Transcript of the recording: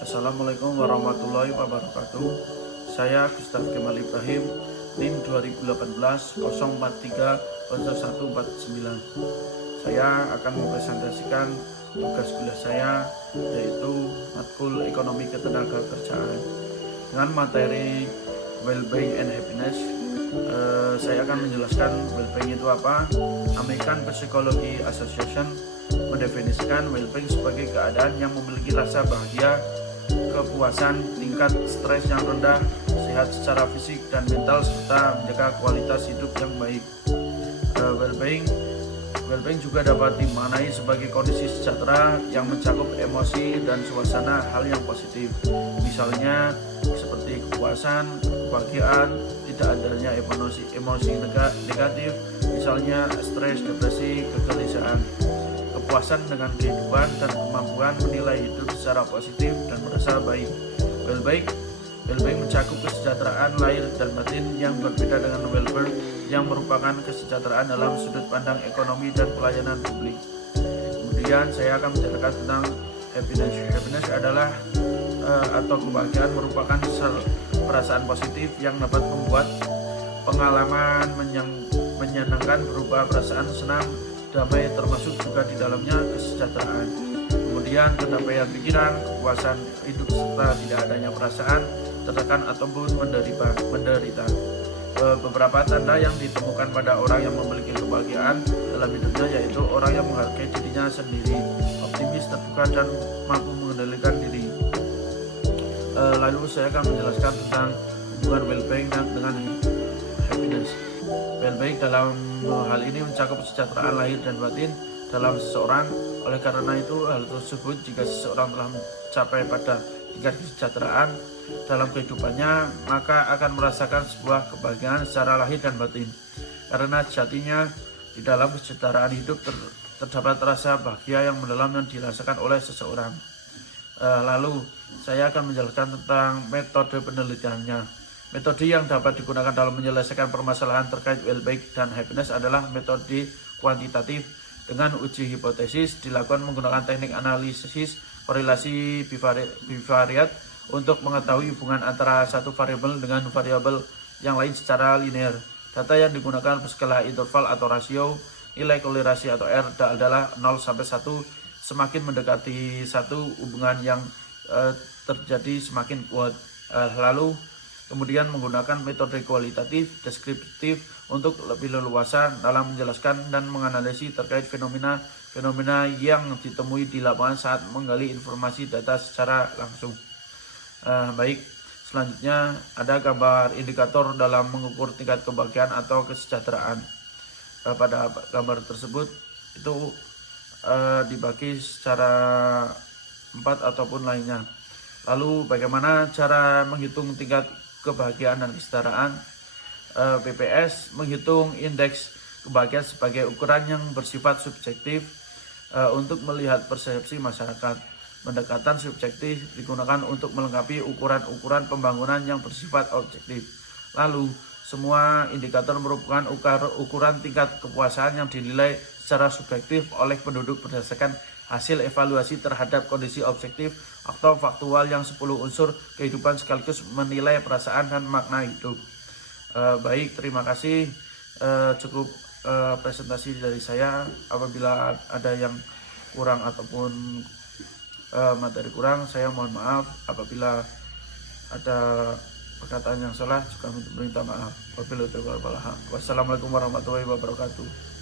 Assalamualaikum warahmatullahi wabarakatuh. Saya Gustaf Kemal Ibrahim, NIM 2018 043 0149. Saya akan mempresentasikan tugas kuliah saya, yaitu matkul Ekonomi Ketenagakerjaan dengan materi Well-being and Happiness. Saya akan menjelaskan well-being itu apa. American Psychology Association mendefinisikan well-being sebagai keadaan yang memiliki rasa bahagia, kepuasan, tingkat stres yang rendah, sehat secara fisik dan mental, serta menjaga kualitas hidup yang baik. Well-being juga dapat dimaknai sebagai kondisi sejahtera yang mencakup emosi dan suasana hal yang positif. Misalnya seperti kepuasan, kebahagiaan, tidak adanya emosi negatif, misalnya stres, depresi, kegelisahan. Kepuasan dengan kehidupan dan kemampuan menilai hidup secara positif dan merasa baik. Well-being mencakup kesejahteraan lahir dan batin yang berbeda dengan welfare yang merupakan kesejahteraan dalam sudut pandang ekonomi dan pelayanan publik. Kemudian saya akan menjelaskan tentang happiness. Happiness adalah atau kebahagiaan merupakan perasaan positif yang dapat membuat pengalaman menyenangkan berupa perasaan senang, damai, termasuk juga di dalamnya kesejahteraan. Kemudian kedamaian pikiran, kepuasan hidup serta tidak adanya perasaan tertekan ataupun menderita. Beberapa tanda yang ditemukan pada orang yang memiliki kebahagiaan dalam hidupnya yaitu orang yang menghargai dirinya sendiri, optimis, terbuka, dan mampu mengendalikan diri. Lalu saya akan menjelaskan tentang hubungan well-being dengan happiness. Well-being dalam hal ini mencakup kesejahteraan lahir dan batin dalam seseorang. Oleh karena itu, hal tersebut jika seseorang telah mencapai pada tingkat kesejahteraan dalam kehidupannya, maka akan merasakan sebuah kebahagiaan secara lahir dan batin. Karena sejatinya di dalam kesejahteraan hidup terdapat rasa bahagia yang mendalam yang dirasakan oleh seseorang. Lalu saya akan menjelaskan tentang metode penelitiannya. Metode yang dapat digunakan dalam menyelesaikan permasalahan terkait well-being dan happiness adalah metode kuantitatif dengan uji hipotesis dilakukan menggunakan teknik analisis korelasi bivariat untuk mengetahui hubungan antara satu variabel dengan variabel yang lain secara linear. Data yang digunakan berskala interval atau rasio. Nilai korelasi atau R adalah 0 sampai 1. Semakin mendekati 1, hubungan yang terjadi semakin kuat. Lalu kemudian menggunakan metode kualitatif deskriptif untuk lebih leluasa dalam menjelaskan dan menganalisis terkait fenomena yang ditemui di lapangan saat menggali informasi data secara langsung. Baik, selanjutnya ada gambar indikator dalam mengukur tingkat kebahagiaan atau kesejahteraan. Pada gambar tersebut itu dibagi secara 4 ataupun lainnya. Lalu bagaimana cara menghitung tingkat kebahagiaan dan kesejahteraan? BPS menghitung indeks kebahagiaan sebagai ukuran yang bersifat subjektif untuk melihat persepsi masyarakat. Pendekatan subjektif digunakan untuk melengkapi ukuran-ukuran pembangunan yang bersifat objektif. Lalu semua indikator merupakan ukuran tingkat kepuasan yang dinilai secara subjektif oleh penduduk berdasarkan hasil evaluasi terhadap kondisi objektif atau faktual yang 10 unsur kehidupan sekaligus menilai perasaan dan makna hidup. Baik, terima kasih. Cukup presentasi dari saya. Apabila ada yang kurang ataupun materi kurang, saya mohon maaf. Apabila ada perkataan yang salah, juga minta maaf. Wassalamualaikum warahmatullahi wabarakatuh.